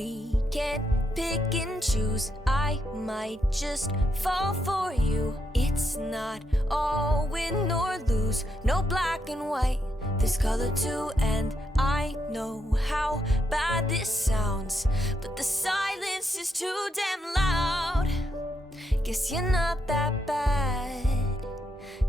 we can't pick and choose. I might just fall for you. It's not all win or lose, no black and white, there's color too. And I know how bad this sounds, but the silence is too damn loud. Guess you're not that bad.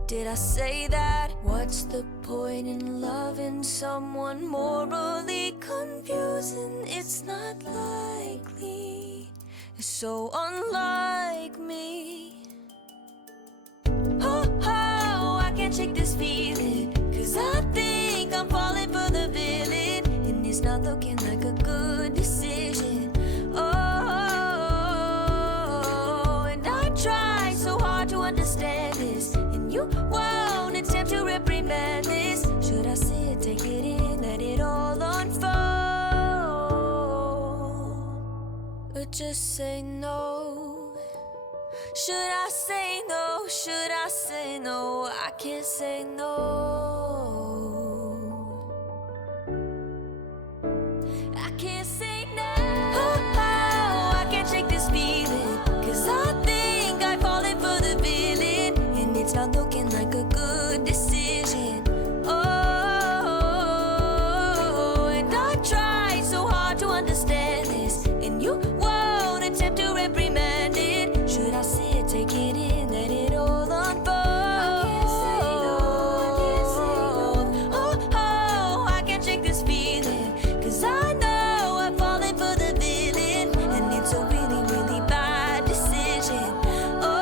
Did I say that? What's the point in loving someone morally confusing? It's not likely, it's so unlike me. Oh, oh, I can't shake this feeling, 'cause I think I'm falling for the villain, and it's not looking like a good decision. Oh, and I try so hard to understand this, and you won't attempt to reprimand this. Should I see it, take it in, let it all unfold, or just say no? Should I say no? Should I say no? I can't say no. I can't say no. Oh, oh, I can't shake this feeling, 'cause I think I've fallen for the villain, and it's not looking like a good decision. Oh, and I try so hard to understand this, and you won't attempt to reprimand it. Should I see it, take it in, let it all unfold? I can't say no, I can't say no. Oh, oh, I can't shake this feeling, 'cause I know I've fallen for the villain, and it's a really, really bad decision. Oh,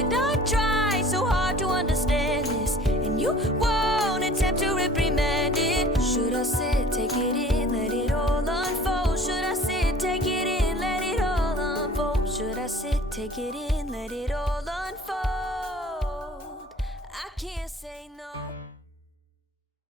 and I try so hard to understand this, and you won't attempt to reprimand it. Should I sit, take it in, let it all unfold? Should I sit, take it in, let it all unfold? Should I sit, take it in, let it all unfold?